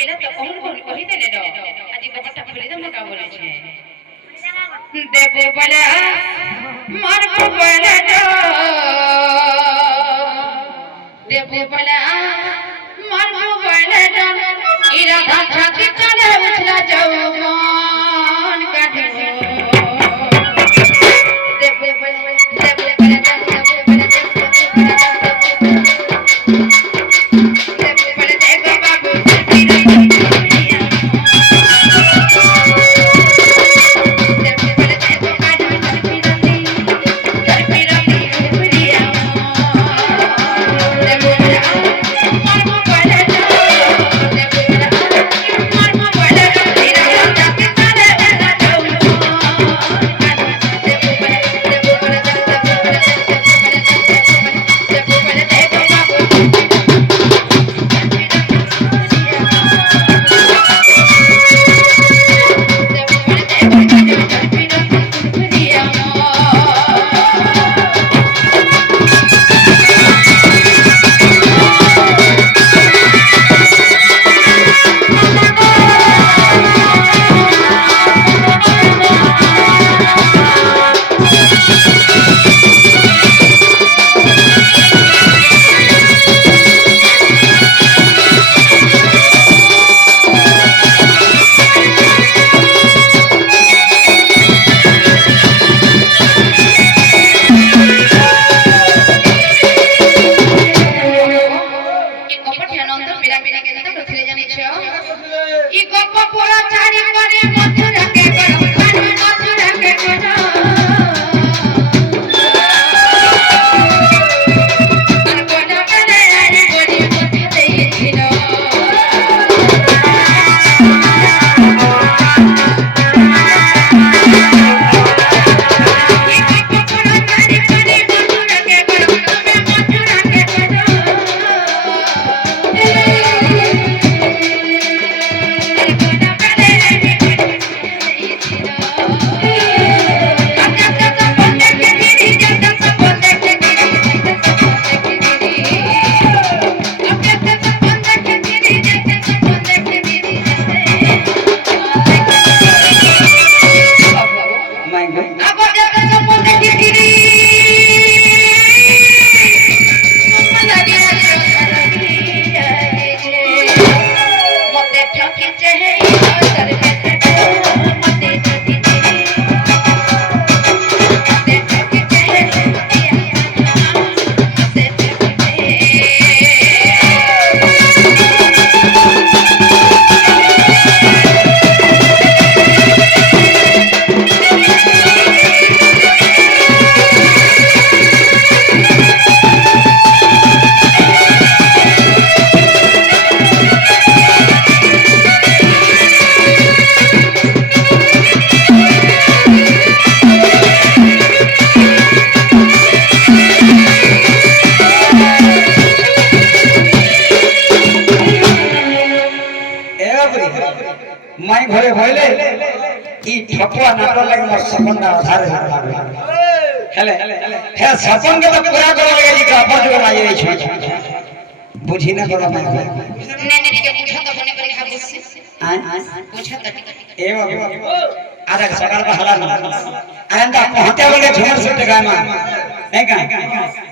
પેલા તો કહું કહું કહી દે ને રો આજી બપટા ખોલી દમ કા બોલે છે દેવો બલા માર કો બલા જો દેવો બલા માર કો બલા જો ઈરા ભાષા કે ચલે ઉછલા જાવ મન કાઢો દેવો બલા माई घरे भइले ई ठपुआ नाटक लागि मोर सपन ना आधार हेले हे सपन के तो पूरा कर लगे जी का पर जो आई छै बुझी ना बड़ा माई ने ने के पूछा तो बने करे खाबो से पूछा तो ए आधा सकाल का हला ना आंदा पहुंचे बोले झमर से टका में नहीं का